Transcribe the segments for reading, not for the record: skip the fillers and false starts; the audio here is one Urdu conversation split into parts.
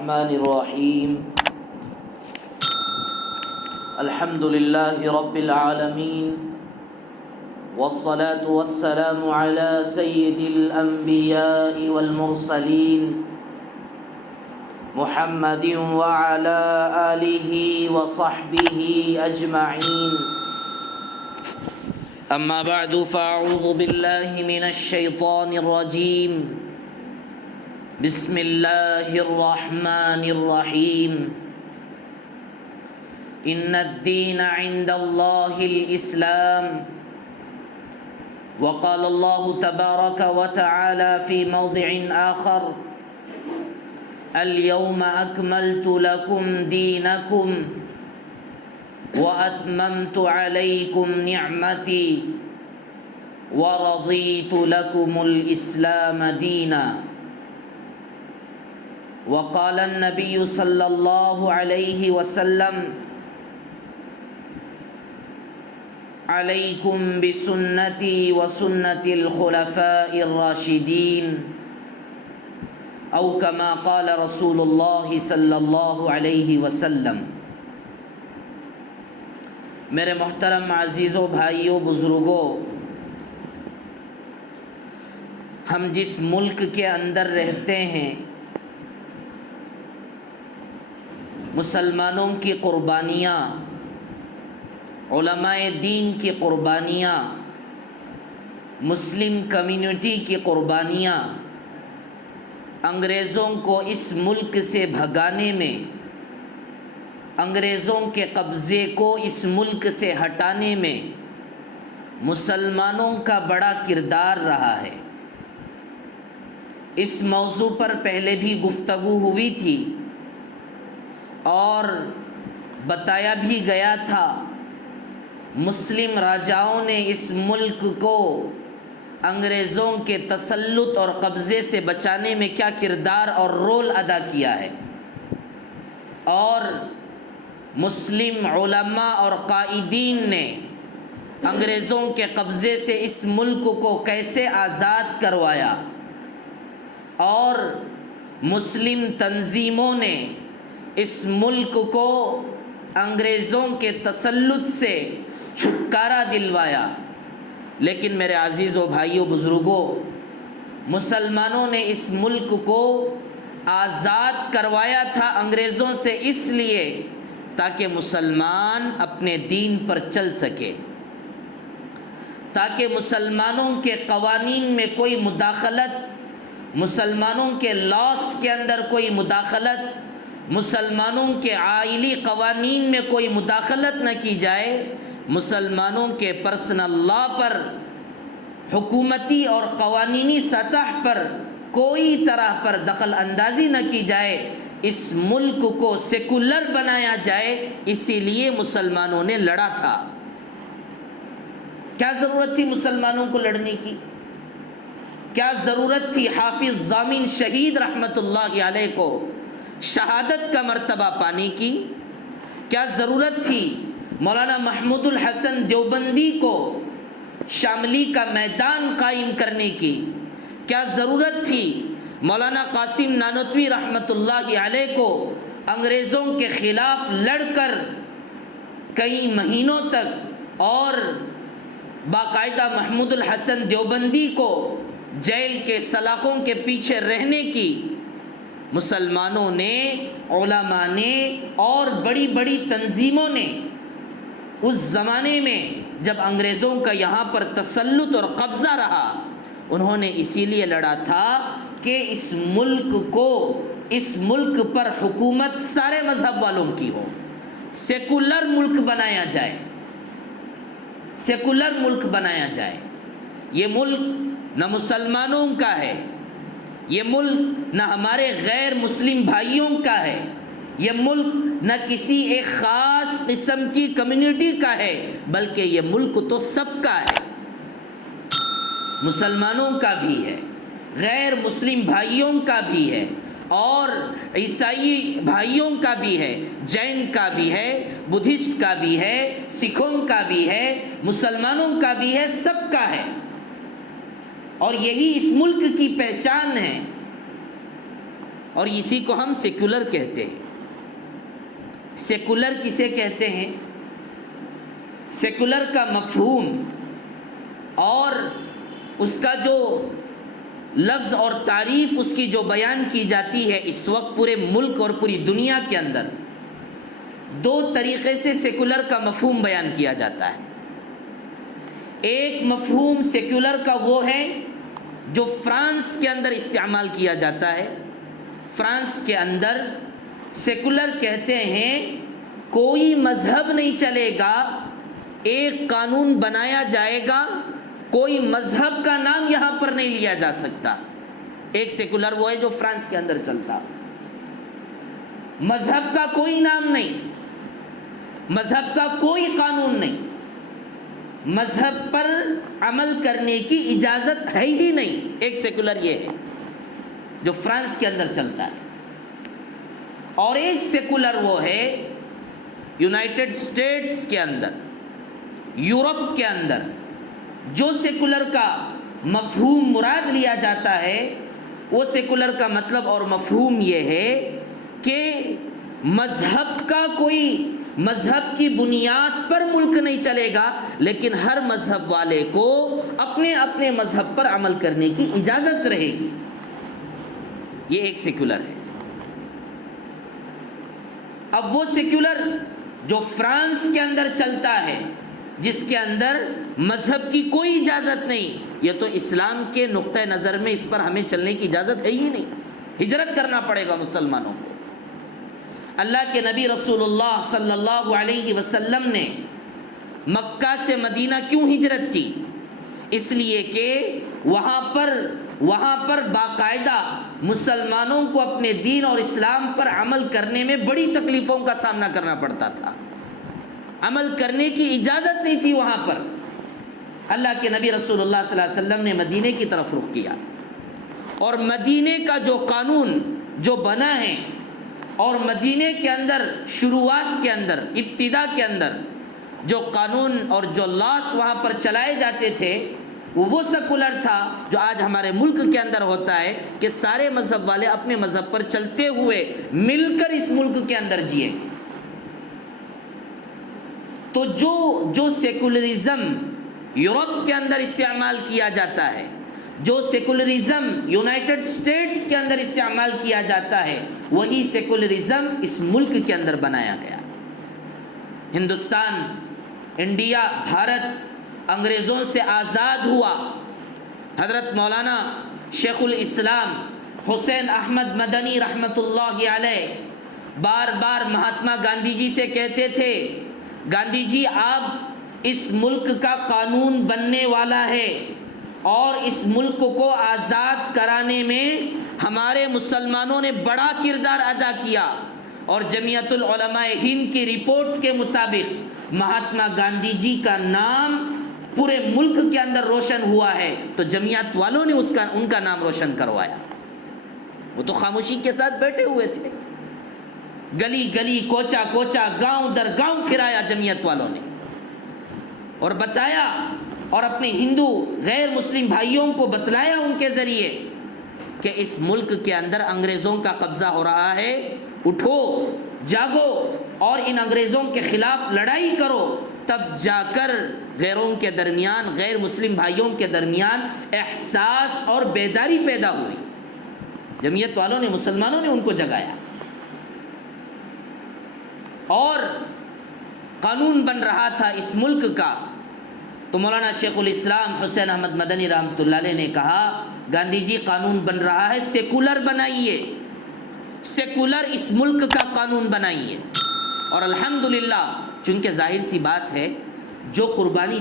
الرحمن الرحيم الحمد لله رب العالمين والصلاة والسلام على سيد الأنبياء والمرسلين محمد وعلى آله وصحبه أجمعين أما بعد فأعوذ بالله من الشيطان الرجيم بسم الله الرحمن الرحيم إن الدين عند الله الإسلام وقال الله تبارك وتعالى في موضع آخر اليوم أكملت لكم دينكم وأتممت عليكم نعمتي ورضيت لكم الإسلام دينا وقال النبي صلى الله عليه وسلم عليكم بسنتي وسنة الخلفاء الراشدين أو كما قال رسول الله صلى الله عليه وسلم۔ میرے محترم عزیزوں، بھائیوں، بزرگوں، ہم جس ملک کے اندر رہتے ہیں، مسلمانوں کی قربانیاں، علماء دین کی قربانیاں، مسلم کمیونٹی کی قربانیاں انگریزوں کو اس ملک سے بھگانے میں، انگریزوں کے قبضے کو اس ملک سے ہٹانے میں مسلمانوں کا بڑا کردار رہا ہے۔ اس موضوع پر پہلے بھی گفتگو ہوئی تھی اور بتایا بھی گیا تھا مسلم راجاؤں نے اس ملک کو انگریزوں کے تسلط اور قبضے سے بچانے میں کیا کردار اور رول ادا کیا ہے، اور مسلم علماء اور قائدین نے انگریزوں کے قبضے سے اس ملک کو کیسے آزاد کروایا، اور مسلم تنظیموں نے اس ملک کو انگریزوں کے تسلط سے چھٹکارا دلوایا۔ لیکن میرے عزیزوں، بھائیوں، بزرگوں، مسلمانوں نے اس ملک کو آزاد کروایا تھا انگریزوں سے اس لیے تاکہ مسلمان اپنے دین پر چل سکے، تاکہ مسلمانوں کے قوانین میں کوئی مداخلت، مسلمانوں کے لاس کے اندر کوئی مداخلت، مسلمانوں کے آئلی قوانین میں کوئی مداخلت نہ کی جائے، مسلمانوں کے پرسنل لا پر، حکومتی اور قوانینی سطح پر کوئی طرح پر دخل اندازی نہ کی جائے، اس ملک کو سیکولر بنایا جائے، اسی لیے مسلمانوں نے لڑا تھا۔ کیا ضرورت تھی مسلمانوں کو لڑنے کی؟ کیا ضرورت تھی حافظ ضامن شہید رحمت اللہ علیہ کو شہادت کا مرتبہ پانے کی؟ کیا ضرورت تھی مولانا محمود الحسن دیوبندی کو شاملی کا میدان قائم کرنے کی؟ کیا ضرورت تھی مولانا قاسم نانوتوی رحمت اللہ علیہ کو انگریزوں کے خلاف لڑ کر کئی مہینوں تک اور باقاعدہ محمود الحسن دیوبندی کو جیل کے سلاخوں کے پیچھے رہنے کی؟ مسلمانوں نے، علماء نے اور بڑی بڑی تنظیموں نے اس زمانے میں جب انگریزوں کا یہاں پر تسلط اور قبضہ رہا، انہوں نے اسی لیے لڑا تھا کہ اس ملک کو، اس ملک پر حکومت سارے مذہب والوں کی ہو، سیکولر ملک بنایا جائے، سیکولر ملک بنایا جائے۔ یہ ملک نہ مسلمانوں کا ہے، یہ ملک نہ ہمارے غیر مسلم بھائیوں کا ہے، یہ ملک نہ کسی ایک خاص قسم کی کمیونٹی کا ہے، بلکہ یہ ملک تو سب کا ہے، مسلمانوں کا بھی ہے، غیر مسلم بھائیوں کا بھی ہے، اور عیسائی بھائیوں کا بھی ہے، جین کا بھی ہے، بدھسٹ کا بھی ہے، سکھوں کا بھی ہے، مسلمانوں کا بھی ہے، سب کا ہے، اور یہی اس ملک کی پہچان ہے۔ اور اسی کو ہم سیکولر کہتے ہیں۔ سیکولر کسے کہتے ہیں؟ سیکولر کا مفہوم اور اس کا جو لفظ اور تعریف اس کی جو بیان کی جاتی ہے اس وقت پورے ملک اور پوری دنیا کے اندر دو طریقے سے سیکولر کا مفہوم بیان کیا جاتا ہے۔ ایک مفہوم سیکولر کا وہ ہے جو فرانس کے اندر استعمال کیا جاتا ہے۔ فرانس کے اندر سیکولر کہتے ہیں کوئی مذہب نہیں چلے گا، ایک قانون بنایا جائے گا، کوئی مذہب کا نام یہاں پر نہیں لیا جا سکتا۔ ایک سیکولر وہ ہے جو فرانس کے اندر چلتا، مذہب کا کوئی نام نہیں، مذہب کا کوئی قانون نہیں، مذہب پر عمل کرنے کی اجازت ہے ہی نہیں۔ ایک سیکولر یہ ہے جو فرانس کے اندر چلتا ہے، اور ایک سیکولر وہ ہے یونائٹڈ اسٹیٹس کے اندر، یورپ کے اندر۔ جو سیکولر کا مفہوم مراد لیا جاتا ہے وہ سیکولر کا مطلب اور مفہوم یہ ہے کہ مذہب کا کوئی مذہب کی بنیاد پر ملک نہیں چلے گا، لیکن ہر مذہب والے کو اپنے اپنے مذہب پر عمل کرنے کی اجازت رہے گی۔ یہ ایک سیکولر ہے۔ اب وہ سیکولر جو فرانس کے اندر چلتا ہے، جس کے اندر مذہب کی کوئی اجازت نہیں، یہ تو اسلام کے نقطہ نظر میں اس پر ہمیں چلنے کی اجازت ہے ہی نہیں، ہجرت کرنا پڑے گا مسلمانوں کو۔ اللہ کے نبی رسول اللہ صلی اللہ علیہ وسلم نے مکہ سے مدینہ کیوں ہجرت کی؟ اس لیے کہ وہاں پر باقاعدہ مسلمانوں کو اپنے دین اور اسلام پر عمل کرنے میں بڑی تکلیفوں کا سامنا کرنا پڑتا تھا، عمل کرنے کی اجازت نہیں تھی وہاں پر۔ اللہ کے نبی رسول اللہ صلی اللہ علیہ وسلم نے مدینے کی طرف رخ کیا، اور مدینے کا جو قانون جو بنا ہے، اور مدینے کے اندر شروعات کے اندر، ابتدا کے اندر جو قانون اور جو لاس وہاں پر چلائے جاتے تھے وہ سیکولر تھا جو آج ہمارے ملک کے اندر ہوتا ہے کہ سارے مذہب والے اپنے مذہب پر چلتے ہوئے مل کر اس ملک کے اندر جیے۔ تو جو سیکولرزم یورپ کے اندر استعمال کیا جاتا ہے، جو سیکولرزم یونائٹڈ اسٹیٹس کے اندر استعمال کیا جاتا ہے، وہی سیکولرزم اس ملک کے اندر بنایا گیا۔ ہندوستان، انڈیا، بھارت انگریزوں سے آزاد ہوا۔ حضرت مولانا شیخ الاسلام حسین احمد مدنی رحمۃ اللہ علیہ بار بار مہاتما گاندھی جی سے کہتے تھے، گاندھی جی آپ اس ملک کا قانون بننے والا ہے، اور اس ملک کو آزاد کرانے میں ہمارے مسلمانوں نے بڑا کردار ادا کیا۔ اور جمعیت العلماء ہند کی رپورٹ کے مطابق مہاتما گاندھی جی کا نام پورے ملک کے اندر روشن ہوا ہے، تو جمعیت والوں نے ان کا نام روشن کروایا۔ وہ تو خاموشی کے ساتھ بیٹھے ہوئے تھے، گلی گلی، کوچا کوچا، گاؤں در گاؤں پھرایا جمعیت والوں نے، اور بتایا، اور اپنے ہندو غیر مسلم بھائیوں کو بتلایا ان کے ذریعے کہ اس ملک کے اندر انگریزوں کا قبضہ ہو رہا ہے، اٹھو، جاگو اور ان انگریزوں کے خلاف لڑائی کرو۔ تب جا کر غیروں کے درمیان، غیر مسلم بھائیوں کے درمیان احساس اور بیداری پیدا ہوئی۔ جمعیت والوں نے، مسلمانوں نے ان کو جگایا، اور قانون بن رہا تھا اس ملک کا۔ تو مولانا شیخ الاسلام حسین احمد مدنی رحمۃ اللہ علیہ نے کہا، گاندھی جی قانون بن رہا ہے، سیکولر بنائیے، سیکولر اس ملک کا قانون بنائیے۔ اور الحمدللہ، چونکہ ظاہر سی بات ہے، جو قربانی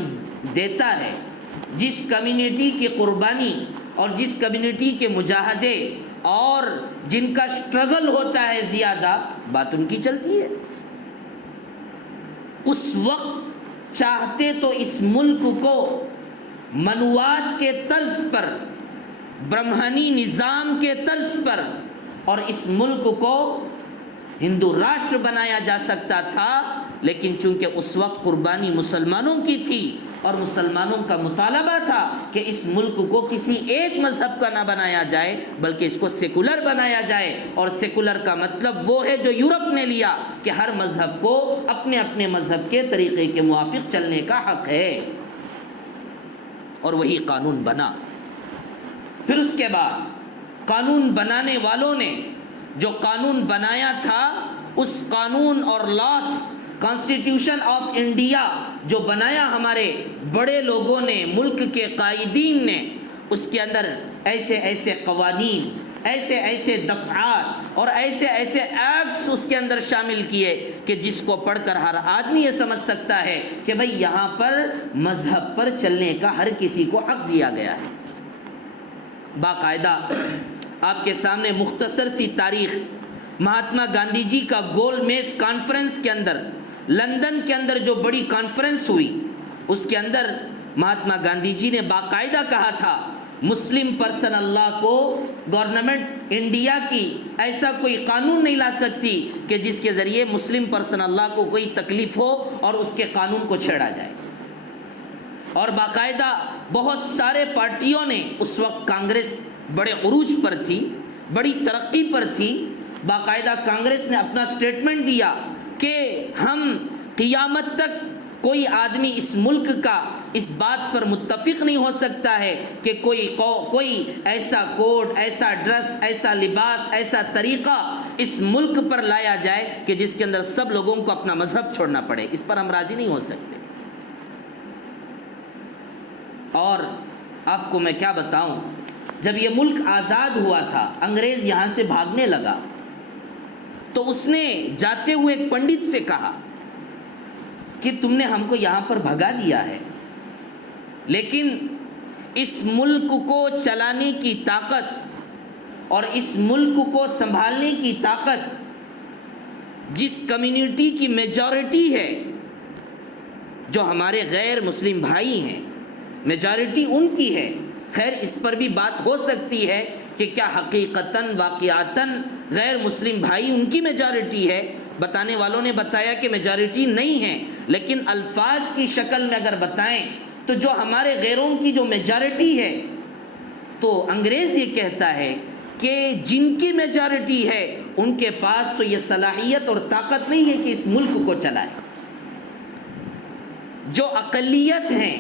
دیتا ہے، جس کمیونٹی کی قربانی اور جس کمیونٹی کے مجاہدے اور جن کا سٹرگل ہوتا ہے زیادہ، بات ان کی چلتی ہے۔ اس وقت چاہتے تو اس ملک کو منوات کے طرز پر، برہمنی نظام کے طرز پر، اور اس ملک کو ہندو راشٹر بنایا جا سکتا تھا، لیکن چونکہ اس وقت قربانی مسلمانوں کی تھی اور مسلمانوں کا مطالبہ تھا کہ اس ملک کو کسی ایک مذہب کا نہ بنایا جائے بلکہ اس کو سیکولر بنایا جائے، اور سیکولر کا مطلب وہ ہے جو یورپ نے لیا کہ ہر مذہب کو اپنے اپنے مذہب کے طریقے کے موافق چلنے کا حق ہے، اور وہی قانون بنا۔ پھر اس کے بعد قانون بنانے والوں نے جو قانون بنایا تھا، اس قانون اور لاس، کانسٹیٹیوشن آف انڈیا جو بنایا ہمارے بڑے لوگوں نے، ملک کے قائدین نے، اس کے اندر ایسے ایسے قوانین، ایسے ایسے دفعات اور ایسے ایسے ایکٹس اس کے اندر شامل کیے کہ جس کو پڑھ کر ہر آدمی یہ سمجھ سکتا ہے کہ بھئی یہاں پر مذہب پر چلنے کا ہر کسی کو حق دیا گیا ہے۔ باقاعدہ آپ کے سامنے مختصر سی تاریخ، مہاتما گاندھی جی کا گول میز کانفرنس کے اندر، لندن کے اندر جو بڑی کانفرنس ہوئی، اس کے اندر مہاتما گاندھی جی نے باقاعدہ کہا تھا مسلم پرسن لاء کو گورنمنٹ انڈیا کی ایسا کوئی قانون نہیں لا سکتی کہ جس کے ذریعے مسلم پرسن لاء کو کوئی تکلیف ہو اور اس کے قانون کو چھیڑا جائے۔ اور باقاعدہ بہت سارے پارٹیوں نے، اس وقت کانگریس بڑے عروج پر تھی، بڑی ترقی پر تھی، باقاعدہ کانگریس نے اپنا سٹیٹمنٹ دیا کہ ہم قیامت تک کوئی آدمی اس ملک کا اس بات پر متفق نہیں ہو سکتا ہے کہ کوئی ایسا کوڈ، ایسا ڈریس، ایسا لباس، ایسا طریقہ اس ملک پر لایا جائے کہ جس کے اندر سب لوگوں کو اپنا مذہب چھوڑنا پڑے، اس پر ہم راضی نہیں ہو سکتے۔ اور آپ کو میں کیا بتاؤں، جب یہ ملک آزاد ہوا تھا، انگریز یہاں سے بھاگنے لگا تو اس نے جاتے ہوئے ایک پنڈت سے کہا کہ تم نے ہم کو یہاں پر بھگا دیا ہے، لیکن اس ملک کو چلانے کی طاقت اور اس ملک کو سنبھالنے کی طاقت جس کمیونٹی کی میجورٹی ہے، جو ہمارے غیر مسلم بھائی ہیں، میجورٹی ان کی ہے۔ خیر اس پر بھی بات ہو سکتی ہے کہ کیا حقیقتاً واقعاتاً غیر مسلم بھائی ان کی میجورٹی ہے، بتانے والوں نے بتایا کہ میجورٹی نہیں ہے، لیکن الفاظ کی شکل میں اگر بتائیں تو جو ہمارے غیروں کی جو میجورٹی ہے، تو انگریز یہ کہتا ہے کہ جن کی میجورٹی ہے ان کے پاس تو یہ صلاحیت اور طاقت نہیں ہے کہ اس ملک کو چلائے۔ جو اقلیت ہیں،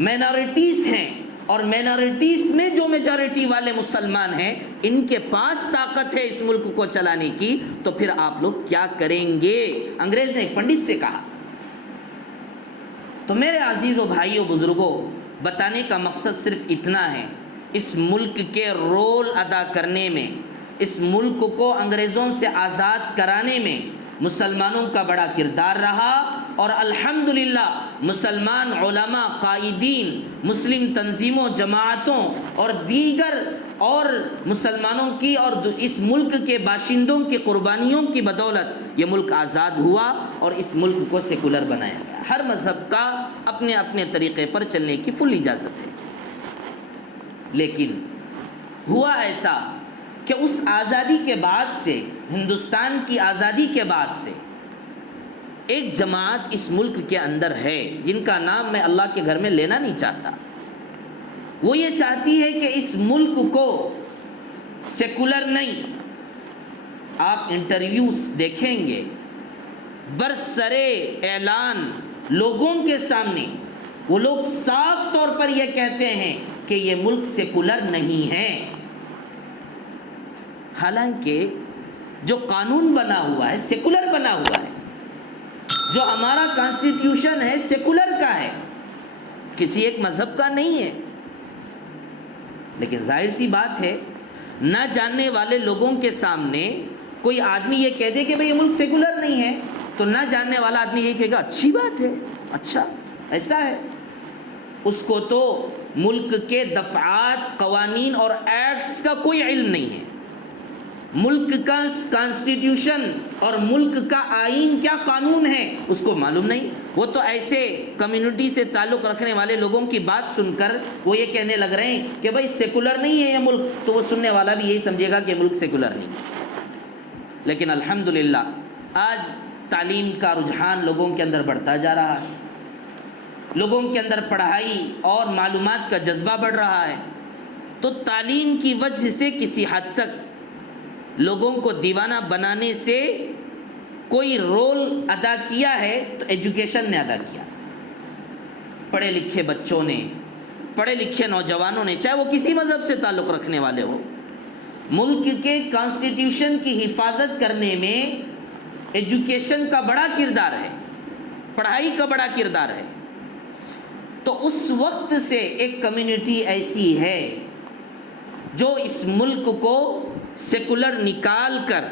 مینارٹیز ہیں، اور مینارٹیز میں جو میجورٹی والے مسلمان ہیں، ان کے پاس طاقت ہے اس ملک کو چلانے کی، تو پھر آپ لوگ کیا کریں گے؟ انگریز نے ایک پنڈت سے کہا۔ تو میرے عزیزوں، بھائیوں، بزرگوں، بتانے کا مقصد صرف اتنا ہے، اس ملک کے رول ادا کرنے میں، اس ملک کو انگریزوں سے آزاد کرانے میں مسلمانوں کا بڑا کردار رہا، اور الحمدللہ مسلمان علماء، قائدین، مسلم تنظیموں، جماعتوں اور دیگر اور مسلمانوں کی اور اس ملک کے باشندوں کی قربانیوں کی بدولت یہ ملک آزاد ہوا اور اس ملک کو سیکولر بنایا گیا۔ ہر مذہب کا اپنے اپنے طریقے پر چلنے کی فل اجازت ہے، لیکن ہوا ایسا کہ اس آزادی کے بعد سے، ہندوستان کی آزادی کے بعد سے، ایک جماعت اس ملک کے اندر ہے جن کا نام میں اللہ کے گھر میں لینا نہیں چاہتا۔ وہ یہ چاہتی ہے کہ اس ملک کو سیکولر نہیں، آپ انٹرویوز دیکھیں گے، برسرے اعلان لوگوں کے سامنے وہ لوگ صاف طور پر یہ کہتے ہیں کہ یہ ملک سیکولر نہیں ہے، حالانکہ جو قانون بنا ہوا ہے سیکولر بنا ہوا ہے، جو ہمارا کانسٹیٹیوشن ہے سیکولر کا ہے، کسی ایک مذہب کا نہیں ہے۔ لیکن ظاہر سی بات ہے، نہ جاننے والے لوگوں کے سامنے کوئی آدمی یہ کہہ دے کہ بھئی یہ ملک سیکولر نہیں ہے، تو نہ جاننے والا آدمی یہ کہے گا اچھی بات ہے، اچھا ایسا ہے۔ اس کو تو ملک کے دفعات، قوانین اور ایکٹس کا کوئی علم نہیں ہے، ملک کا کانسٹیٹیوشن اور ملک کا آئین کیا قانون ہے اس کو معلوم نہیں۔ وہ تو ایسے کمیونٹی سے تعلق رکھنے والے لوگوں کی بات سن کر وہ یہ کہنے لگ رہے ہیں کہ بھئی سیکولر نہیں ہے یہ ملک، تو وہ سننے والا بھی یہی سمجھے گا کہ ملک سیکولر نہیں ہے۔ لیکن الحمدللہ آج تعلیم کا رجحان لوگوں کے اندر بڑھتا جا رہا ہے، لوگوں کے اندر پڑھائی اور معلومات کا جذبہ بڑھ رہا ہے، تو تعلیم کی وجہ سے کسی حد تک لوگوں کو دیوانہ بنانے سے کوئی رول ادا کیا ہے تو ایجوکیشن نے ادا کیا۔ پڑھے لکھے بچوں نے، پڑھے لکھے نوجوانوں نے، چاہے وہ کسی مذہب سے تعلق رکھنے والے ہو، ملک کے کانسٹیٹیوشن کی حفاظت کرنے میں ایجوکیشن کا بڑا کردار ہے، پڑھائی کا بڑا کردار ہے۔ تو اس وقت سے ایک کمیونٹی ایسی ہے جو اس ملک کو سیکولر نکال کر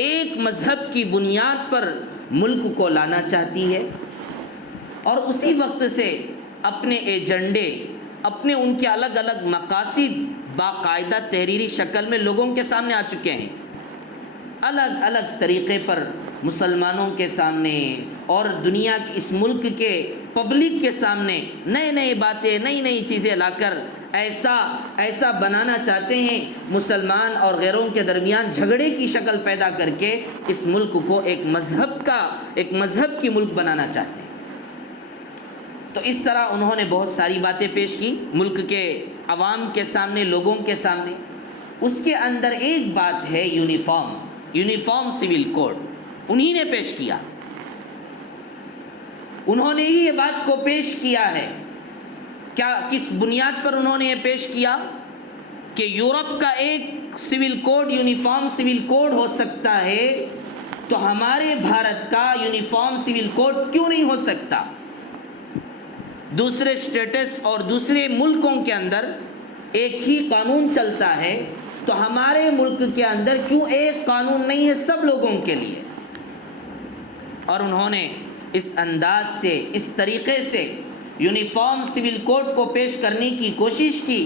ایک مذہب کی بنیاد پر ملک کو لانا چاہتی ہے، اور اسی وقت سے اپنے ایجنڈے، اپنے ان کے الگ الگ مقاصد باقاعدہ تحریری شکل میں لوگوں کے سامنے آ چکے ہیں، الگ الگ طریقے پر مسلمانوں کے سامنے اور دنیا کی اس ملک کے پبلک کے سامنے نئے نئے باتیں، نئی نئی چیزیں لا کر ایسا بنانا چاہتے ہیں، مسلمان اور غیروں کے درمیان جھگڑے کی شکل پیدا کر کے اس ملک کو ایک مذہب کی ملک بنانا چاہتے ہیں۔ تو اس طرح انہوں نے بہت ساری باتیں پیش کی ملک کے عوام کے سامنے، لوگوں کے سامنے۔ اس کے اندر ایک بات ہے یونیفارم سول کوڈ، انہی نے پیش کیا، انہوں نے ہی یہ بات کو پیش کیا ہے۔ کیا کس بنیاد پر انہوں نے یہ پیش کیا کہ یورپ کا ایک civil code uniform civil code ہو سکتا ہے تو ہمارے بھارت کا یونیفارم سول کوڈ کیوں نہیں ہو سکتا؟ دوسرے اسٹیٹس اور دوسرے ملکوں کے اندر ایک ہی قانون چلتا ہے تو ہمارے ملک کے اندر کیوں ایک قانون نہیں ہے سب لوگوں کے لیے؟ اور انہوں نے اس انداز سے، اس طریقے سے یونیفارم سول کوڈ کو پیش کرنے کی کوشش کی،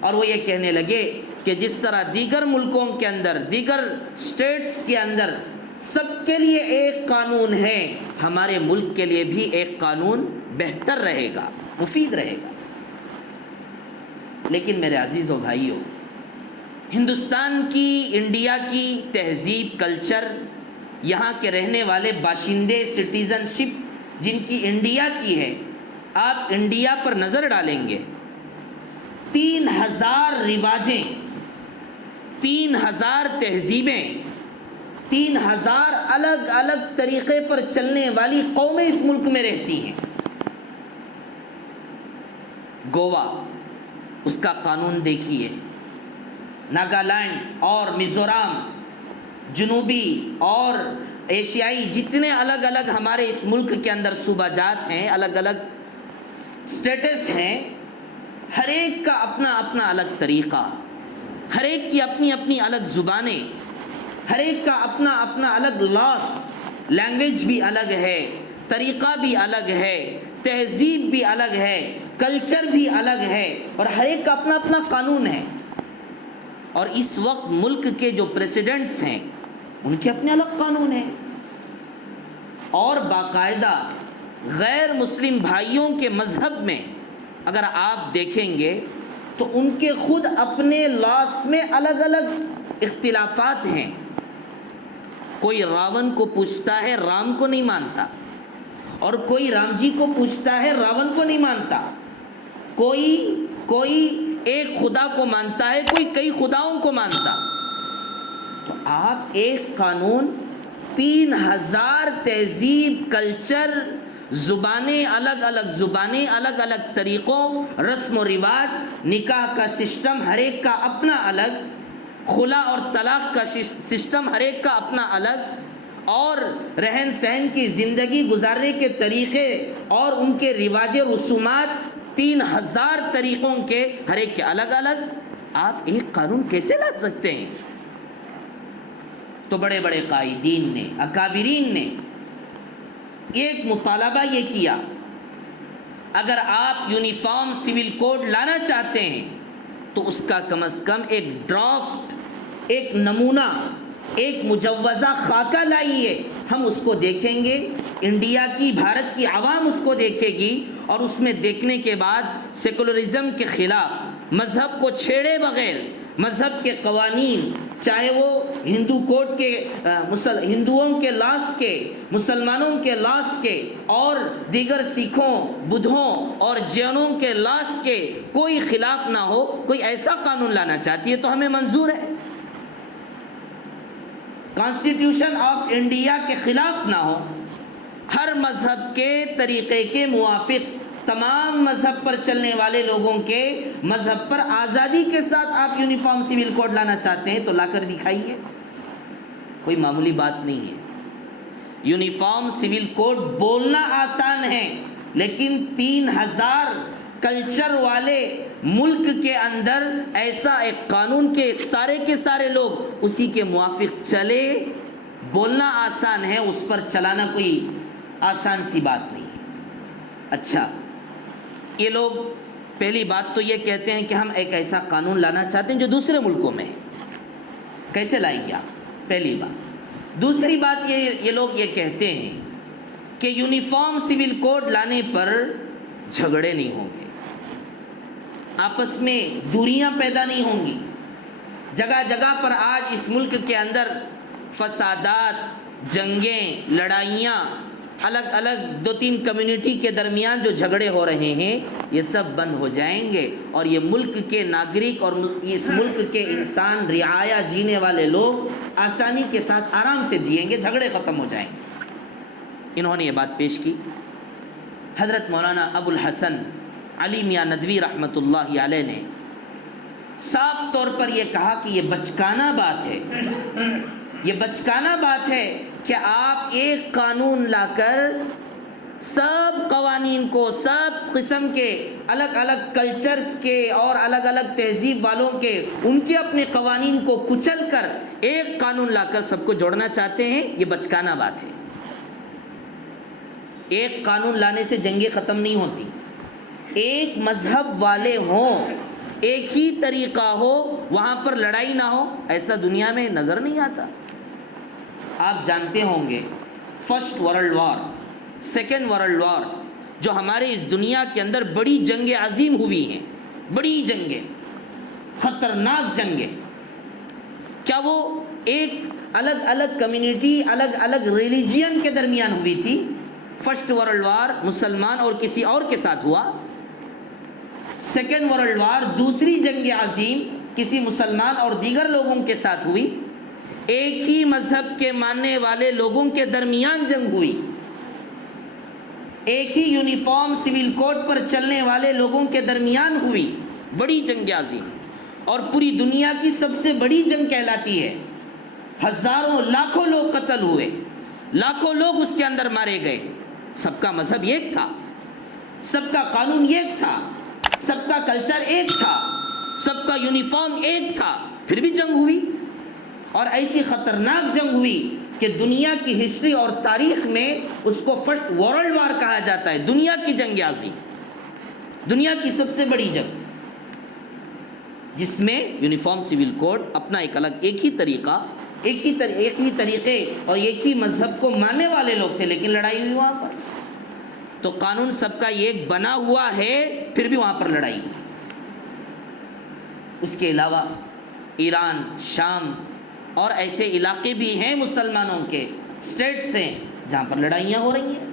اور وہ یہ کہنے لگے کہ جس طرح دیگر ملکوں کے اندر، دیگر اسٹیٹس کے اندر سب کے لیے ایک قانون ہے، ہمارے ملک کے لیے بھی ایک قانون بہتر رہے گا، مفید رہے گا۔ لیکن میرے عزیزو بھائیو، ہندوستان کی، انڈیا کی تہذیب، کلچر، یہاں کے رہنے والے باشندے، سٹیزن شپ جن کی انڈیا کی ہے، آپ انڈیا پر نظر ڈالیں گے 3000 رواجیں، 3000 تہذیبیں، 3000 الگ الگ طریقے پر چلنے والی قومیں اس ملک میں رہتی ہیں۔ گوا، اس کا قانون دیکھیے، ناگالینڈ اور میزورام، جنوبی اور ایشیائی جتنے الگ الگ ہمارے اس ملک کے اندر صوبہ جات ہیں، الگ الگ اسٹیٹس ہیں، ہر ایک کا اپنا اپنا الگ طریقہ، ہر ایک کی اپنی اپنی الگ زبانیں، ہر ایک کا اپنا اپنا الگ لاس، لینگویج بھی الگ ہے، طریقہ بھی الگ ہے، تہذیب بھی الگ ہے، کلچر بھی الگ ہے، اور ہر ایک کا اپنا اپنا قانون ہے۔ اور اس وقت ملک کے جو پریسیڈنٹس ہیں ان کے اپنے الگ قانون ہیں، اور باقاعدہ غیر مسلم بھائیوں کے مذہب میں اگر آپ دیکھیں گے تو ان کے خود اپنے لاس میں الگ الگ اختلافات ہیں۔ کوئی راون کو پوچھتا ہے، رام کو نہیں مانتا، اور کوئی رام جی کو پوچھتا ہے، راون کو نہیں مانتا، کوئی ایک خدا کو مانتا ہے، کوئی کئی خداؤں کو مانتا۔ تو آپ ایک قانون، 3000 تہذیب، کلچر، زبانیں، الگ الگ طریقوں، رسم و رواج، نکاح کا سسٹم ہر ایک کا اپنا الگ، خلا اور طلاق کا سسٹم ہر ایک کا اپنا الگ، اور رہن سہن کی زندگی گزارنے کے طریقے اور ان کے رواج رسومات 3000 طریقوں کے ہر ایک کے الگ الگ، آپ ایک قانون کیسے لا سکتے ہیں؟ تو بڑے بڑے قائدین نے، اکابرین نے ایک مطالبہ یہ کیا، اگر آپ یونیفارم سول کوڈ لانا چاہتے ہیں تو اس کا کم از کم ایک ڈرافٹ، ایک نمونہ، ایک مجوزہ خاکہ لائیے، ہم اس کو دیکھیں گے، انڈیا کی، بھارت کی عوام اس کو دیکھے گی، اور اس میں دیکھنے کے بعد سیکولرزم کے خلاف، مذہب کو چھیڑے بغیر، مذہب کے قوانین چاہے وہ ہندو کوڈ کے ہندوؤں کے لاس کے، مسلمانوں کے لاس کے، اور دیگر سکھوں، بدھوں اور جینوں کے لاس کے کوئی خلاف نہ ہو، کوئی ایسا قانون لانا چاہتی ہے تو ہمیں منظور ہے۔ کانسٹیٹیوشن آف انڈیا کے خلاف نہ ہو، ہر مذہب کے طریقے کے موافق، تمام مذہب پر چلنے والے لوگوں کے مذہب پر آزادی کے ساتھ آپ یونیفارم سول کوڈ لانا چاہتے ہیں تو لا کر دکھائیے، کوئی معمولی بات نہیں ہے۔ یونیفارم سول کوڈ بولنا آسان ہے، لیکن 3000 کلچر والے ملک کے اندر ایسا ایک قانون کے سارے لوگ اسی کے موافق چلے، بولنا آسان ہے، اس پر چلانا کوئی آسان سی بات نہیں ہے۔ اچھا، یہ لوگ پہلی بات تو یہ کہتے ہیں کہ ہم ایک ایسا قانون لانا چاہتے ہیں جو دوسرے ملکوں میں ہے۔ کیسے لائیں گے آپ؟ پہلی بات۔ دوسری بات یہ لوگ یہ کہتے ہیں کہ یونیفارم سول کوڈ لانے پر جھگڑے نہیں ہوں گے، آپس میں دوریاں پیدا نہیں ہوں گی۔ جگہ جگہ پر آج اس ملک کے اندر فسادات، جنگیں، لڑائیاں، الگ الگ 2-3 کمیونٹی کے درمیان جو جھگڑے ہو رہے ہیں یہ سب بند ہو جائیں گے، اور یہ ملک کے ناگرک اور اس ملک کے انسان رعایا جینے والے لوگ آسانی کے ساتھ آرام سے جئیں گے، جھگڑے ختم ہو جائیں گے۔ انہوں نے یہ بات پیش کی۔ حضرت مولانا ابو الحسن علی میاں ندوی رحمۃ اللہ علیہ نے صاف طور پر یہ کہا کہ یہ بچکانہ بات ہے، یہ بچکانہ بات ہے کہ آپ ایک قانون لا کر سب قوانین کو، سب قسم کے الگ الگ کلچرز کے اور الگ الگ تہذیب والوں کے ان کے اپنے قوانین کو کچل کر ایک قانون لا کر سب کو جوڑنا چاہتے ہیں۔ یہ بچکانہ بات ہے۔ ایک قانون لانے سے جنگیں ختم نہیں ہوتی۔ ایک مذہب والے ہوں، ایک ہی طریقہ ہو، وہاں پر لڑائی نہ ہو، ایسا دنیا میں نظر نہیں آتا۔ آپ جانتے ہوں گے First World War, Second World War, جو ہمارے اس دنیا کے اندر بڑی جنگیں عظیم ہوئی ہیں، بڑی جنگیں، خطرناک جنگیں، کیا وہ ایک الگ الگ کمیونٹی، الگ الگ ریلیجین کے درمیان ہوئی تھی؟ فرسٹ ورلڈ وار مسلمان اور کسی اور کے ساتھ ہوا، سیکنڈ ورلڈ وار دوسری جنگ عظیم کسی مسلمان اور دیگر لوگوں کے ساتھ ہوئی، ایک ہی مذہب کے ماننے والے لوگوں کے درمیان جنگ ہوئی، ایک ہی یونیفارم سول کوڈ پر چلنے والے لوگوں کے درمیان ہوئی، بڑی جنگ عظیم، اور پوری دنیا کی سب سے بڑی جنگ کہلاتی ہے۔ ہزاروں لاکھوں لوگ قتل ہوئے، لاکھوں لوگ اس کے اندر مارے گئے، سب کا مذہب ایک تھا، سب کا قانون ایک تھا، سب کا کلچر ایک تھا، سب کا یونیفارم ایک تھا، پھر بھی جنگ ہوئی، اور ایسی خطرناک جنگ ہوئی کہ دنیا کی ہسٹری اور تاریخ میں اس کو فرسٹ ورلڈ وار کہا جاتا ہے، دنیا کی جنگ عظیم، دنیا کی سب سے بڑی جنگ، جس میں یونیفارم سول کوڈ اپنا ایک الگ ایک ہی طریقہ، ایک ہی طریقے اور ایک ہی مذہب کو ماننے والے لوگ تھے، لیکن لڑائی ہوئی وہاں پر، تو قانون سب کا ایک بنا ہوا ہے، پھر بھی وہاں پر لڑائی ہوئی۔ اس کے علاوہ ایران، شام اور ایسے علاقے بھی ہیں مسلمانوں کے، اسٹیٹس ہیں جہاں پر لڑائیاں ہو رہی ہیں،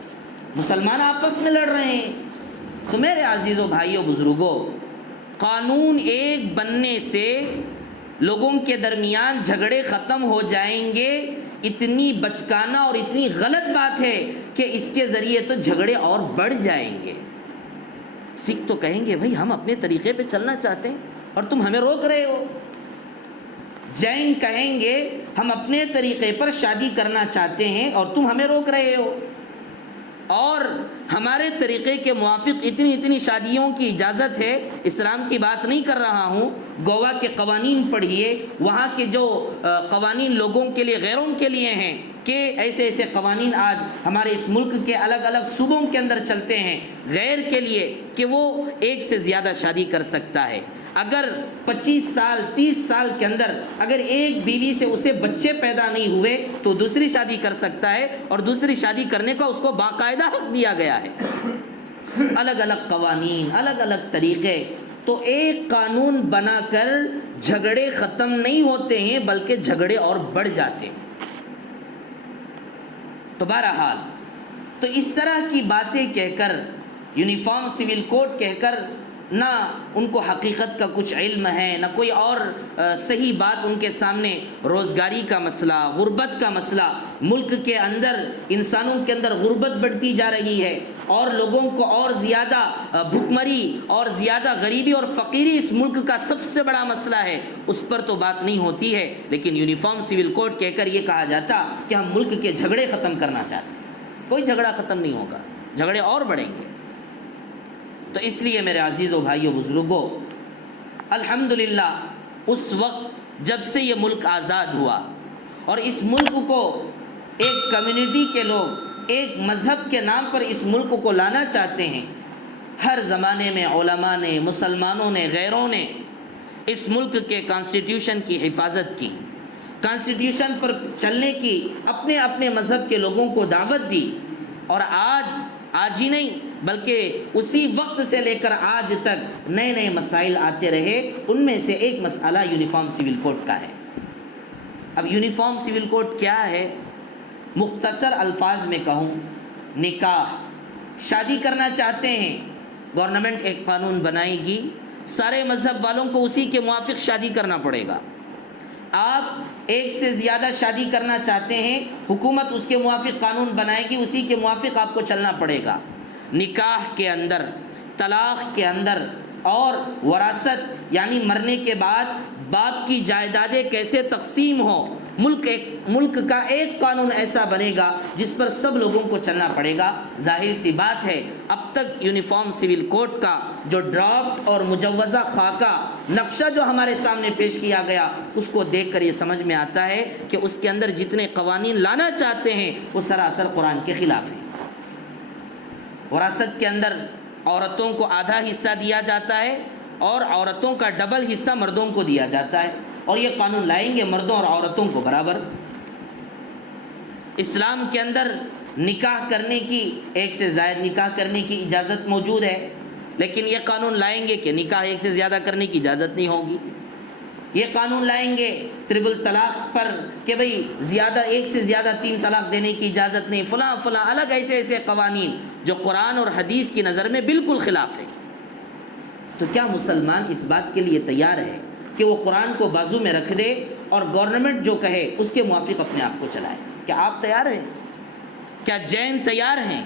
مسلمان آپس میں لڑ رہے ہیں۔ تو میرے عزیزوں، بھائیوں، بزرگوں، قانون ایک بننے سے لوگوں کے درمیان جھگڑے ختم ہو جائیں گے، اتنی بچکانہ اور اتنی غلط بات ہے کہ اس کے ذریعے تو جھگڑے اور بڑھ جائیں گے۔ سکھ تو کہیں گے بھائی ہم اپنے طریقے پہ چلنا چاہتے ہیں اور تم ہمیں روک رہے ہو، جین کہیں گے ہم اپنے طریقے پر شادی کرنا چاہتے ہیں اور تم ہمیں روک رہے ہو، اور ہمارے طریقے کے موافق اتنی شادیوں کی اجازت ہے۔ اسلام کی بات نہیں کر رہا ہوں، گوا کے قوانین پڑھیے، وہاں کے جو قوانین لوگوں کے لیے، غیروں کے لیے ہیں، کہ ایسے قوانین آج ہمارے اس ملک کے الگ الگ صوبوں کے اندر چلتے ہیں غیر کے لیے، کہ وہ ایک سے زیادہ شادی کر سکتا ہے۔ اگر 25 سال 30 سال کے اندر اگر ایک بیوی سے اسے بچے پیدا نہیں ہوئے تو دوسری شادی کر سکتا ہے، اور دوسری شادی کرنے کا اس کو باقاعدہ حق دیا گیا ہے۔ الگ الگ قوانین، الگ الگ طریقے، تو ایک قانون بنا کر جھگڑے ختم نہیں ہوتے ہیں بلکہ جھگڑے اور بڑھ جاتے ہیں۔ تو بہرحال تو اس طرح کی باتیں کہہ کر، یونیفارم سول کوڈ کہہ کر، نہ ان کو حقیقت کا کچھ علم ہے، نہ کوئی اور صحیح بات ان کے سامنے۔ روزگاری کا مسئلہ، غربت کا مسئلہ، ملک کے اندر انسانوں کے اندر غربت بڑھتی جا رہی ہے اور لوگوں کو اور زیادہ بھوکمری اور زیادہ غریبی اور فقیری اس ملک کا سب سے بڑا مسئلہ ہے، اس پر تو بات نہیں ہوتی ہے۔ لیکن یونیفارم سول کوڈ کہہ کر یہ کہا جاتا کہ ہم ملک کے جھگڑے ختم کرنا چاہتے ہیں۔ کوئی جھگڑا ختم نہیں ہوگا، جھگڑے اور بڑھیں گے۔ تو اس لیے میرے عزیزو بھائیو بزرگوں، الحمدللہ اس وقت جب سے یہ ملک آزاد ہوا اور اس ملک کو ایک کمیونٹی کے لوگ ایک مذہب کے نام پر اس ملک کو لانا چاہتے ہیں، ہر زمانے میں علماء نے، مسلمانوں نے، غیروں نے اس ملک کے کانسٹیٹیوشن کی حفاظت کی، کانسٹیٹیوشن پر چلنے کی اپنے اپنے مذہب کے لوگوں کو دعوت دی۔ اور آج ہی نہیں بلکہ اسی وقت سے لے کر آج تک نئے نئے مسائل آتے رہے۔ ان میں سے ایک مسئلہ یونیفارم سول کوڈ کا ہے۔ اب یونیفارم سول کوڈ کیا ہے؟ مختصر الفاظ میں کہوں، نکاح، شادی کرنا چاہتے ہیں، گورنمنٹ ایک قانون بنائے گی، سارے مذہب والوں کو اسی کے موافق شادی کرنا پڑے گا۔ آپ ایک سے زیادہ شادی کرنا چاہتے ہیں، حکومت اس کے موافق قانون بنائے گی، اسی کے موافق آپ کو چلنا پڑے گا۔ نکاح کے اندر، طلاق کے اندر اور وراثت یعنی مرنے کے بعد باپ کی جائیدادیں کیسے تقسیم ہوں، ملک کا ایک قانون ایسا بنے گا جس پر سب لوگوں کو چلنا پڑے گا۔ ظاہر سی بات ہے اب تک یونیفارم سول کوڈ کا جو ڈرافٹ اور مجوزہ خاکہ نقشہ جو ہمارے سامنے پیش کیا گیا، اس کو دیکھ کر یہ سمجھ میں آتا ہے کہ اس کے اندر جتنے قوانین لانا چاہتے ہیں وہ سراسر قرآن کے خلاف ہیں۔ وراثت کے اندر عورتوں کو آدھا حصہ دیا جاتا ہے اور عورتوں کا ڈبل حصہ مردوں کو دیا جاتا ہے، اور یہ قانون لائیں گے مردوں اور عورتوں کو برابر۔ اسلام کے اندر نکاح کرنے کی، ایک سے زائد نکاح کرنے کی اجازت موجود ہے، لیکن یہ قانون لائیں گے کہ نکاح ایک سے زیادہ کرنے کی اجازت نہیں ہوگی۔ یہ قانون لائیں گے ٹرپل طلاق پر کہ بھئی زیادہ، ایک سے زیادہ 3 طلاق دینے کی اجازت نہیں، فلاں فلاں الگ ایسے قوانین جو قرآن اور حدیث کی نظر میں بالکل خلاف ہے۔ تو کیا مسلمان اس بات کے لیے تیار ہے کہ وہ قرآن کو بازو میں رکھ دے اور گورنمنٹ جو کہے اس کے موافق اپنے آپ کو چلائے؟ کیا آپ تیار ہیں؟ کیا جین تیار ہیں؟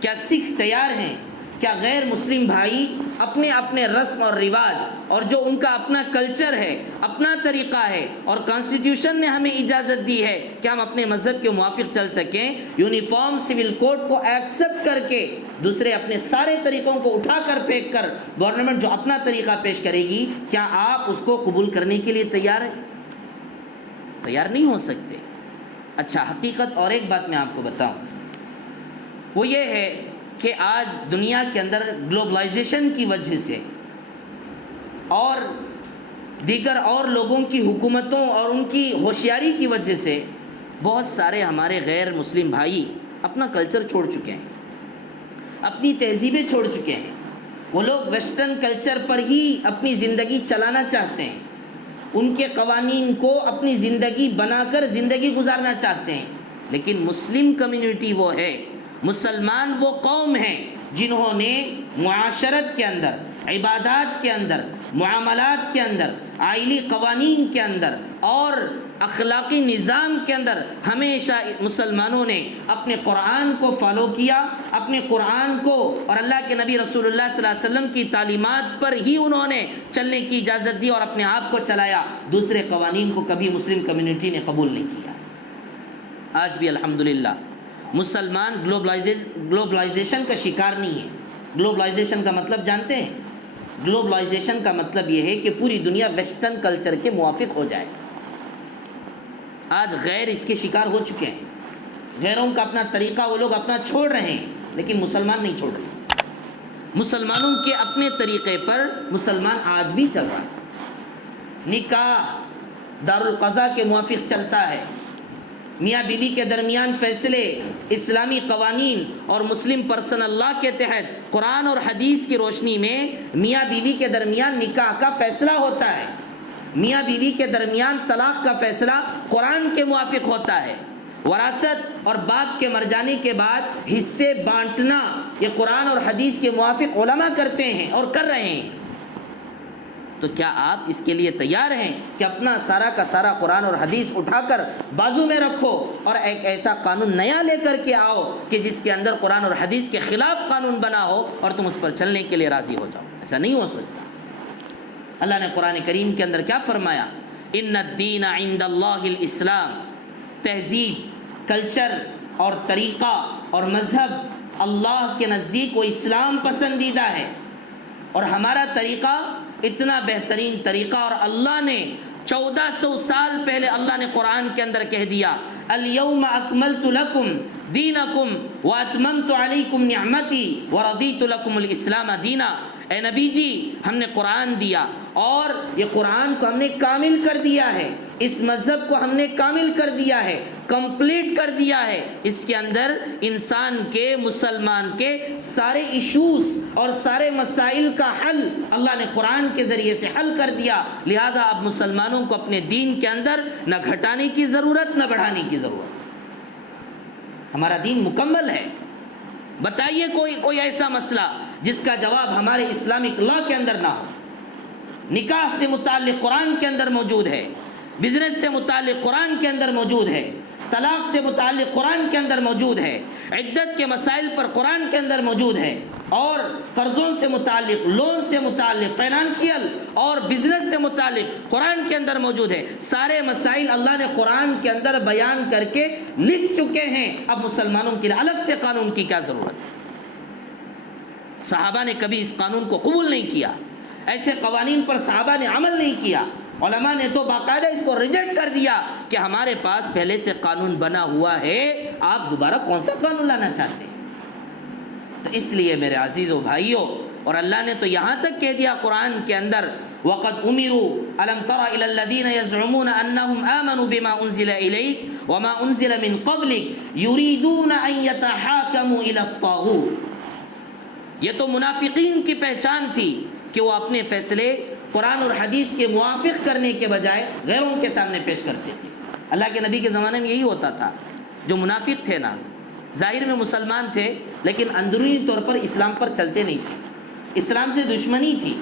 کیا سکھ تیار ہیں؟ کیا غیر مسلم بھائی اپنے اپنے رسم اور رواج اور جو ان کا اپنا کلچر ہے، اپنا طریقہ ہے اور کانسٹیٹیوشن نے ہمیں اجازت دی ہے کہ ہم اپنے مذہب کے موافق چل سکیں، یونیفارم سول کوڈ کو ایکسپٹ کر کے دوسرے اپنے سارے طریقوں کو اٹھا کر پھینک کر گورنمنٹ جو اپنا طریقہ پیش کرے گی، کیا آپ اس کو قبول کرنے کے لیے تیار ہیں؟ تیار نہیں ہو سکتے۔ اچھا، حقیقت اور ایک بات میں آپ کو بتاؤں، وہ یہ ہے کہ آج دنیا کے اندر گلوبلائزیشن کی وجہ سے اور دیگر اور لوگوں کی حکومتوں اور ان کی ہوشیاری کی وجہ سے بہت سارے ہمارے غیر مسلم بھائی اپنا کلچر چھوڑ چکے ہیں، اپنی تہذیبیں چھوڑ چکے ہیں۔ وہ لوگ ویسٹرن کلچر پر ہی اپنی زندگی چلانا چاہتے ہیں، ان کے قوانین کو اپنی زندگی بنا کر زندگی گزارنا چاہتے ہیں۔ لیکن مسلم کمیونٹی وہ ہے، مسلمان وہ قوم ہیں جنہوں نے معاشرت کے اندر، عبادات کے اندر، معاملات کے اندر، آئلی قوانین کے اندر اور اخلاقی نظام کے اندر ہمیشہ مسلمانوں نے اپنے قرآن کو فالو کیا، اپنے قرآن کو اور اللہ کے نبی رسول اللہ صلی اللہ علیہ وسلم کی تعلیمات پر ہی انہوں نے چلنے کی اجازت دی اور اپنے آپ کو چلایا۔ دوسرے قوانین کو کبھی مسلم کمیونٹی نے قبول نہیں کیا۔ آج بھی الحمدللہ مسلمان گلوبلائزیشن کا شکار نہیں ہے۔ گلوبلائزیشن کا مطلب جانتے ہیں؟ گلوبلائزیشن کا مطلب یہ ہے کہ پوری دنیا ویسٹرن کلچر کے موافق ہو جائے۔ آج غیر اس کے شکار ہو چکے ہیں، غیروں کا اپنا طریقہ وہ لوگ اپنا چھوڑ رہے ہیں، لیکن مسلمان نہیں چھوڑ رہے۔ مسلمانوں کے اپنے طریقے پر مسلمان آج بھی چل رہا ہے۔ نکاح دارالقضاء کے موافق چلتا ہے، میاں بیوی کے درمیان فیصلے اسلامی قوانین اور مسلم پرسنل لا کے تحت قرآن اور حدیث کی روشنی میں میاں بیوی کے درمیان نکاح کا فیصلہ ہوتا ہے. میاں بیوی کے درمیان طلاق کا فیصلہ قرآن کے موافق ہوتا ہے. وراثت اور باپ کے مر جانے کے بعد حصے بانٹنا یہ قرآن اور حدیث کے موافق علماء کرتے ہیں اور کر رہے ہیں. تو کیا آپ اس کے لیے تیار ہیں کہ اپنا سارا کا سارا قرآن اور حدیث اٹھا کر بازو میں رکھو اور ایک ایسا قانون نیا لے کر کے آؤ کہ جس کے اندر قرآن اور حدیث کے خلاف قانون بنا ہو اور تم اس پر چلنے کے لیے راضی ہو جاؤ؟ ایسا نہیں ہو سکتا. اللہ نے قرآن کریم کے اندر کیا فرمایا؟ ان الدین عند اللہ الاسلام. تہذیب، کلچر اور طریقہ اور مذہب اللہ کے نزدیک وہ اسلام پسندیدہ ہے. اور ہمارا طریقہ اتنا بہترین طریقہ، اور اللہ نے 1400 سال پہلے اللہ نے قرآن کے اندر کہہ دیا الیوم اکملت لکم دینکم واتممت علیکم نعمتی ورضیت لکم الاسلام دینا. اے نبی جی، ہم نے قرآن دیا اور یہ قرآن کو ہم نے کامل کر دیا ہے، اس مذہب کو ہم نے کامل کر دیا ہے، کمپلیٹ کر دیا ہے. اس کے اندر انسان کے، مسلمان کے سارے ایشوز اور سارے مسائل کا حل اللہ نے قرآن کے ذریعے سے حل کر دیا. لہذا اب مسلمانوں کو اپنے دین کے اندر نہ گھٹانے کی ضرورت نہ بڑھانے کی ضرورت. ہمارا دین مکمل ہے. بتائیے کوئی ایسا مسئلہ جس کا جواب ہمارے اسلامک لا کے اندر نہ ہو. نکاح سے متعلق قرآن کے اندر موجود ہے، بزنس سے متعلق قرآن کے اندر موجود ہے، طلاق سے متعلق قرآن کے اندر موجود ہے، عدت کے مسائل پر قرآن کے اندر موجود ہے، اور قرضوں سے متعلق، لون سے متعلق، فائنانشیل اور بزنس سے متعلق قرآن کے اندر موجود ہے. سارے مسائل اللہ نے قرآن کے اندر بیان کر کے لکھ چکے ہیں. اب مسلمانوں کے لیے الگ سے قانون کی کیا ضرورت ہے؟ صحابہ نے کبھی اس قانون کو قبول نہیں کیا، ایسے قوانین پر صحابہ نے عمل نہیں کیا. علماء نے تو باقاعدہ اس کو ریجیکٹ کر دیا کہ ہمارے پاس پہلے سے قانون بنا ہوا ہے، آپ دوبارہ کون سا قانون لانا چاہتے ہیں؟ تو اس لیے میرے عزیزو بھائیو، اور اللہ نے تو یہاں تک کہہ دیا قرآن کے اندر وَقَدْ أُمِرُوا أَلَمْ تَرَ إِلَى الَّذِينَ يَزْعُمُونَ أَنَّهُمْ آمَنُوا بِمَا أُنزِلَ إِلَيْكَ وَمَا أُنزِلَ مِن قَبْلِكَ يُرِيدُونَ أَن يَتَحَاكَمُوا إِلَى الطَّاغُوتِ. یہ تو منافقین کی پہچان تھی کہ وہ اپنے فیصلے قرآن اور حدیث کے موافق کرنے کے بجائے غیروں کے سامنے پیش کرتے تھے. اللہ کے نبی کے زمانے میں یہی ہوتا تھا. جو منافق تھے نا، ظاہر میں مسلمان تھے لیکن اندرونی طور پر اسلام پر چلتے نہیں تھے، اسلام سے دشمنی تھی،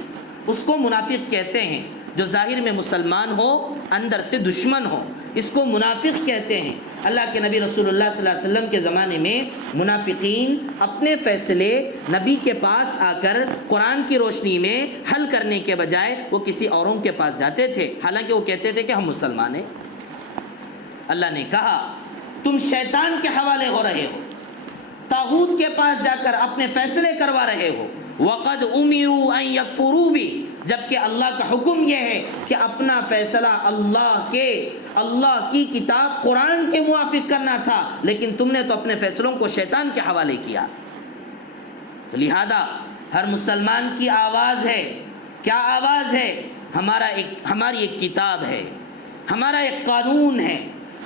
اس کو منافق کہتے ہیں. جو ظاہر میں مسلمان ہو اندر سے دشمن ہو، اس کو منافق کہتے ہیں. اللہ کے نبی رسول اللہ صلی اللہ علیہ وسلم کے زمانے میں منافقین اپنے فیصلے نبی کے پاس آ کر قرآن کی روشنی میں حل کرنے کے بجائے وہ کسی اوروں کے پاس جاتے تھے، حالانکہ وہ کہتے تھے کہ ہم مسلمان ہیں. اللہ نے کہا تم شیطان کے حوالے ہو رہے ہو، طاغوت کے پاس جا کر اپنے فیصلے کروا رہے ہو. وَقَدْ أُمِرُوا أَن يَكْفُرُوا بِهِ، جبکہ اللہ کا حکم یہ ہے کہ اپنا فیصلہ اللہ کی کتاب قرآن کے موافق کرنا تھا، لیکن تم نے تو اپنے فیصلوں کو شیطان کے حوالے کیا. تو لہذا ہر مسلمان کی آواز ہے. کیا آواز ہے؟ ہماری ایک کتاب ہے، ہمارا ایک قانون ہے،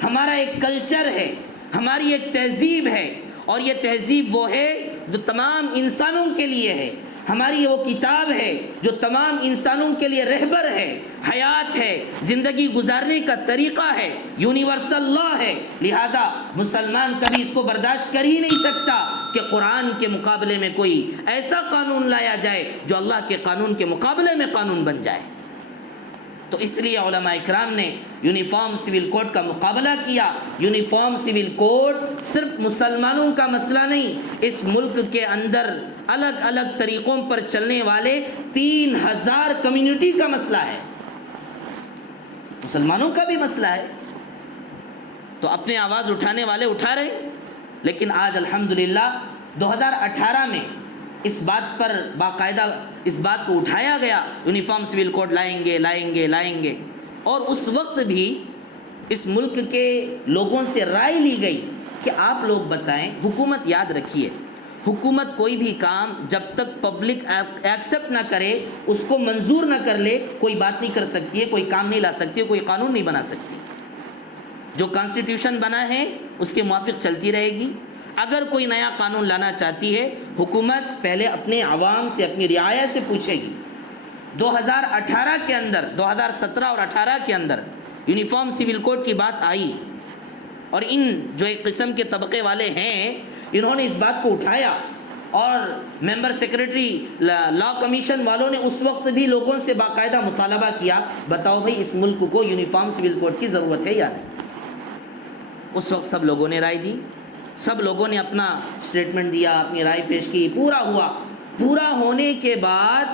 ہمارا ایک کلچر ہے، ہماری ایک تہذیب ہے، اور یہ تہذیب وہ ہے جو تمام انسانوں کے لیے ہے. ہماری وہ کتاب ہے جو تمام انسانوں کے لیے رہبر ہے، حیات ہے، زندگی گزارنے کا طریقہ ہے، یونیورسل لا ہے. لہذا مسلمان کبھی اس کو برداشت کر ہی نہیں سکتا کہ قرآن کے مقابلے میں کوئی ایسا قانون لایا جائے جو اللہ کے قانون کے مقابلے میں قانون بن جائے. تو اس لیے علماء اکرام نے یونیفارم سول کوڈ کا مقابلہ کیا. یونیفارم سول کوڈ صرف مسلمانوں کا مسئلہ نہیں، اس ملک کے اندر الگ الگ طریقوں پر چلنے والے 3000 کمیونٹی کا مسئلہ ہے، مسلمانوں کا بھی مسئلہ ہے. تو اپنے آواز اٹھانے والے اٹھا رہے، لیکن آج الحمدللہ 2018 میں اس بات پر باقاعدہ اس بات کو اٹھایا گیا یونیفارم سول کوڈ لائیں گے. اور اس وقت بھی اس ملک کے لوگوں سے رائے لی گئی کہ آپ لوگ بتائیں. حکومت، یاد رکھیے، حکومت کوئی بھی کام جب تک پبلک ایکسیپٹ نہ کرے، اس کو منظور نہ کر لے، کوئی بات نہیں کر سکتی ہے، کوئی کام نہیں لا سکتی ہے، کوئی قانون نہیں بنا سکتی. جو کانسٹیٹیوشن بنا ہے اس کے موافق چلتی رہے گی۔ اگر کوئی نیا قانون لانا چاہتی ہے، حکومت پہلے اپنے عوام سے، اپنی رعایا سے پوچھے گی۔ 2018 کے اندر، 2017 اور 18 کے اندر یونیفارم سول کوڈ کی بات آئی، اور ان جو ایک قسم کے طبقے والے ہیں انہوں نے اس بات کو اٹھایا، اور ممبر سیکرٹری لا کمیشن والوں نے اس وقت بھی لوگوں سے باقاعدہ مطالبہ کیا، بتاؤ بھائی اس ملک کو یونیفارم سول کوڈ کی ضرورت ہے یا نہیں۔ اس وقت سب لوگوں نے رائے دی، سب لوگوں نے اپنا اسٹیٹمنٹ دیا، اپنی رائے پیش کی، پورا ہوا۔ پورا ہونے کے بعد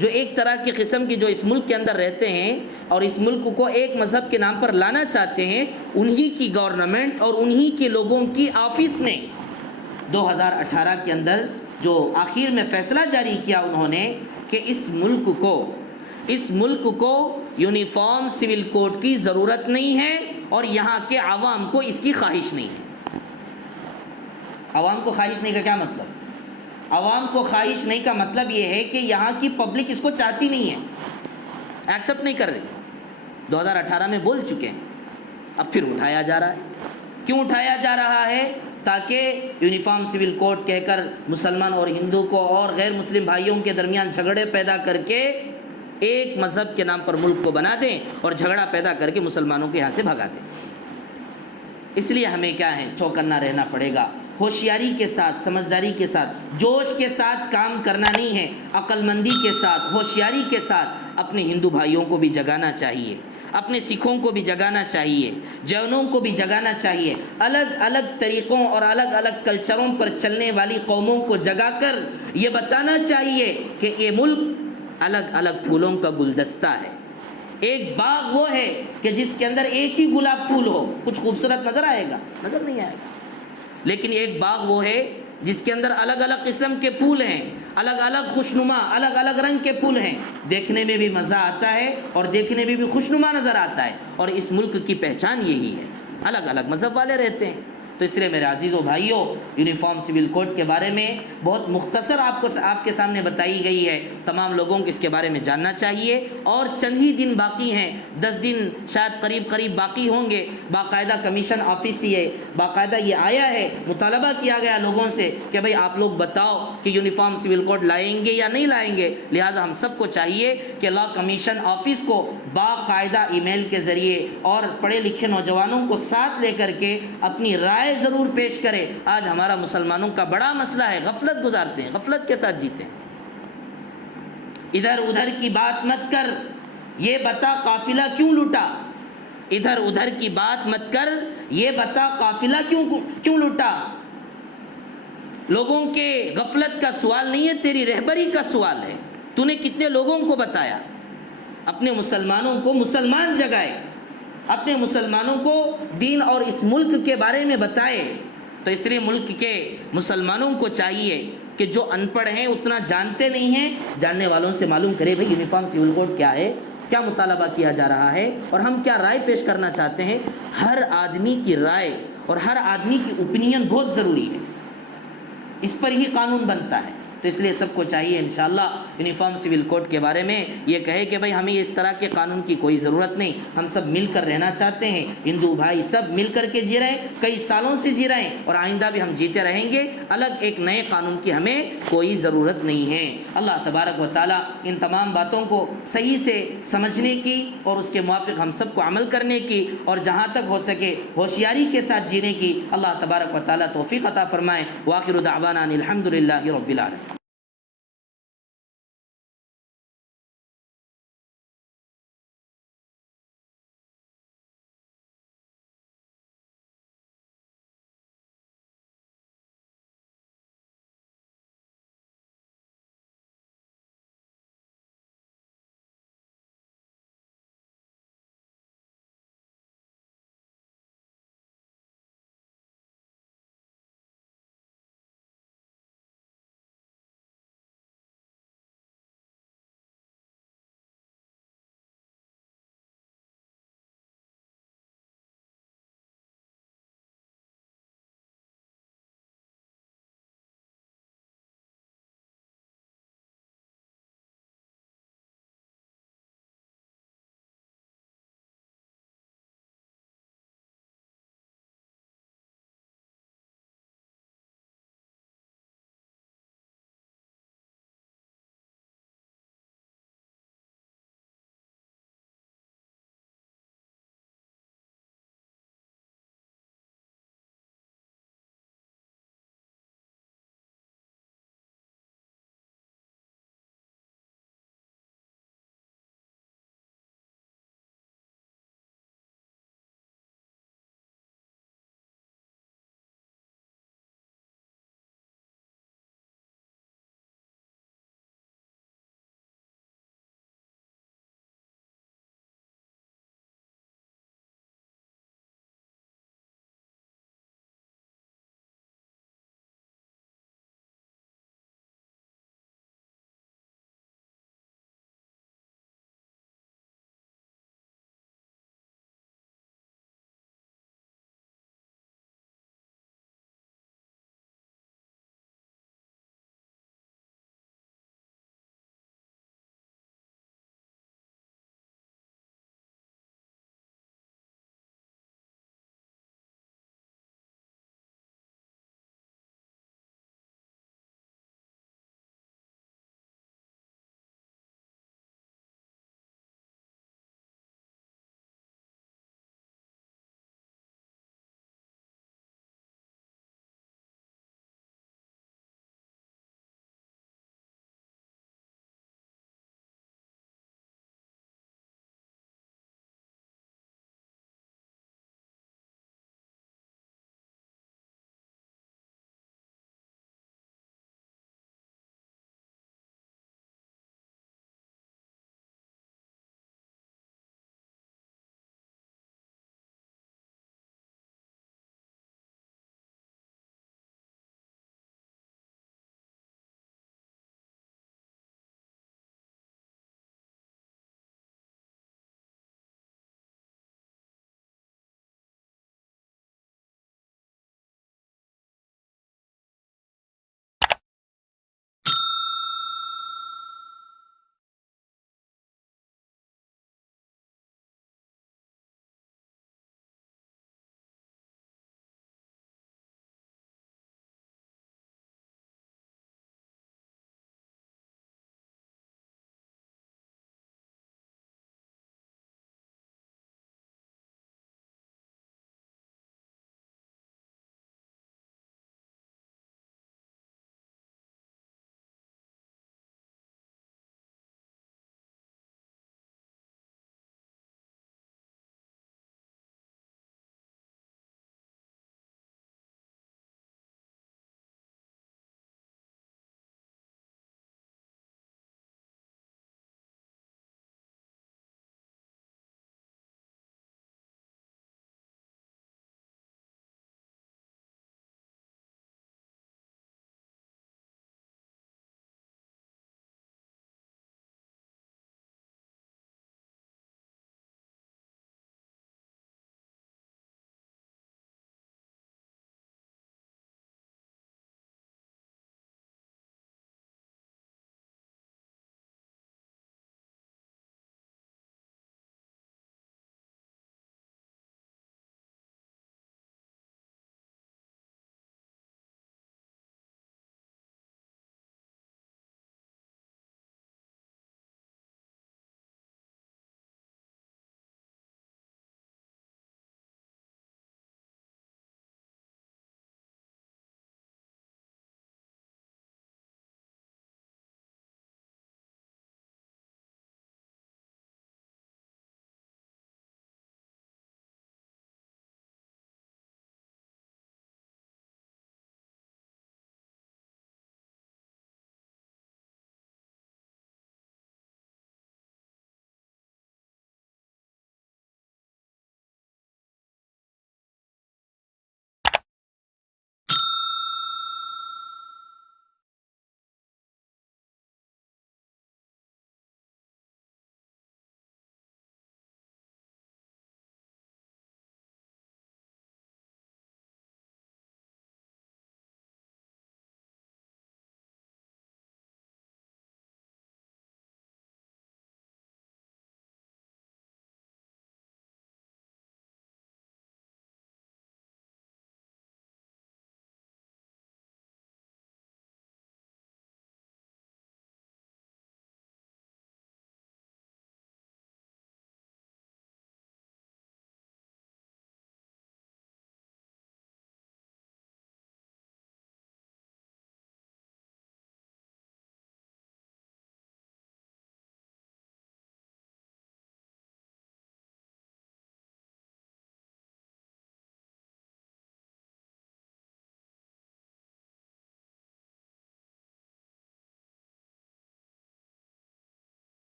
جو ایک طرح کی قسم کی جو اس ملک کے اندر رہتے ہیں اور اس ملک کو ایک مذہب کے نام پر لانا چاہتے ہیں، انہی کی گورنمنٹ اور انہی کے لوگوں کی آفس نے 2018 کے اندر جو آخر میں فیصلہ جاری کیا انہوں نے کہ اس ملک کو یونیفارم سول کوڈ کی ضرورت نہیں ہے، اور یہاں کے عوام کو اس کی خواہش نہیں ہے۔ عوام کو خواہش نہیں کا کیا مطلب؟ عوام کو خواہش نہیں کا مطلب یہ ہے کہ یہاں کی پبلک اس کو چاہتی نہیں ہے، ایکسیپٹ نہیں کر رہی۔ 2018 میں بول چکے ہیں، اب پھر اٹھایا جا رہا ہے۔ کیوں اٹھایا جا رہا ہے؟ تاکہ یونیفارم سول کوڈ کہہ کر مسلمان اور ہندو کو اور غیر مسلم بھائیوں کے درمیان جھگڑے پیدا کر کے ایک مذہب کے نام پر ملک کو بنا دیں اور جھگڑا پیدا کر کے مسلمانوں کے یہاں سے بھگا دیں۔ اس لیے ہمیں کیا ہے، چوکنا رہنا پڑے گا، ہوشیاری کے ساتھ، سمجھداری کے ساتھ، جوش کے ساتھ کام کرنا نہیں ہے، عقل مندی کے ساتھ، ہوشیاری کے ساتھ اپنے ہندو بھائیوں کو بھی جگانا چاہیے، اپنے سکھوں کو بھی جگانا چاہیے، جینوں کو بھی جگانا چاہیے، الگ الگ طریقوں اور الگ الگ کلچروں پر چلنے والی قوموں کو جگا کر یہ بتانا چاہیے کہ یہ ملک الگ الگ پھولوں کا گلدستہ ہے۔ ایک باغ وہ ہے کہ جس کے اندر ایک ہی گلاب پھول ہو، کچھ خوبصورت نظر آئے گا؟ نظر نہیں آئے گا۔ لیکن ایک باغ وہ ہے جس کے اندر الگ الگ قسم کے پھول ہیں، الگ الگ خوشنما، الگ الگ رنگ کے پھول ہیں، دیکھنے میں بھی مزہ آتا ہے اور دیکھنے میں بھی خوشنما نظر آتا ہے۔ اور اس ملک کی پہچان یہی ہے، الگ الگ مذہب والے رہتے ہیں۔ تو اس لیے میرے عزیزو بھائیوں، یونیفارم سول کوڈ کے بارے میں بہت مختصر آپ کے سامنے بتائی گئی ہے۔ تمام لوگوں کو اس کے بارے میں جاننا چاہیے، اور چند ہی دن باقی ہیں، 10 دن شاید قریب باقی ہوں گے۔ باقاعدہ کمیشن آفس یہ باقاعدہ یہ آیا ہے، مطالبہ کیا گیا لوگوں سے کہ بھائی آپ لوگ بتاؤ کہ یونیفارم سول کوڈ لائیں گے یا نہیں لائیں گے۔ لہٰذا ہم سب کو چاہیے کہ لا کمیشن آفس کو باقاعدہ ای میل کے ذریعے اور پڑھے لکھے نوجوانوں کو ساتھ لے کر کے اپنی رائے ضرور پیش کرے۔ آج ہمارا مسلمانوں کا بڑا مسئلہ ہے، غفلت گزارتے ہیں، غفلت کے ساتھ جیتے ہیں۔ ادھر ادھر کی بات مت کر، یہ بتا قافلہ کیوں لوٹا۔ ادھر ادھر کی بات مت کر، یہ بتا قافلہ کیوں لوٹا۔ لوگوں کے غفلت کا سوال نہیں ہے، تیری رہبری کا سوال ہے۔ تو نے کتنے لوگوں کو بتایا؟ اپنے مسلمانوں کو مسلمان جگائے، اپنے مسلمانوں کو دین اور اس ملک کے بارے میں بتائے۔ تو اس لیے ملک کے مسلمانوں کو چاہیے کہ جو ان پڑھ ہیں، اتنا جانتے نہیں ہیں، جاننے والوں سے معلوم کرے بھئی یونیفارم سول کوڈ کیا ہے، کیا مطالبہ کیا جا رہا ہے، اور ہم کیا رائے پیش کرنا چاہتے ہیں۔ ہر آدمی کی رائے اور ہر آدمی کی اوپینین بہت ضروری ہے، اس پر ہی قانون بنتا ہے۔ تو اس لیے سب کو چاہیے انشاءاللہ یونیفارم سول کوڈ کے بارے میں یہ کہے کہ بھائی ہمیں اس طرح کے قانون کی کوئی ضرورت نہیں، ہم سب مل کر رہنا چاہتے ہیں، ہندو بھائی سب مل کر کے جی رہے ہیں، کئی سالوں سے جی رہے ہیں، اور آئندہ بھی ہم جیتے رہیں گے۔ الگ ایک نئے قانون کی ہمیں کوئی ضرورت نہیں ہے۔ اللہ تبارک و تعالیٰ ان تمام باتوں کو صحیح سے سمجھنے کی اور اس کے موافق ہم سب کو عمل کرنے کی، اور جہاں تک ہو سکے ہوشیاری کے ساتھ جینے کی اللہ تبارک و تعالیٰ توفیق عطا فرمائے۔ وآخر دعوانا ان الحمد للہ رب العالمین۔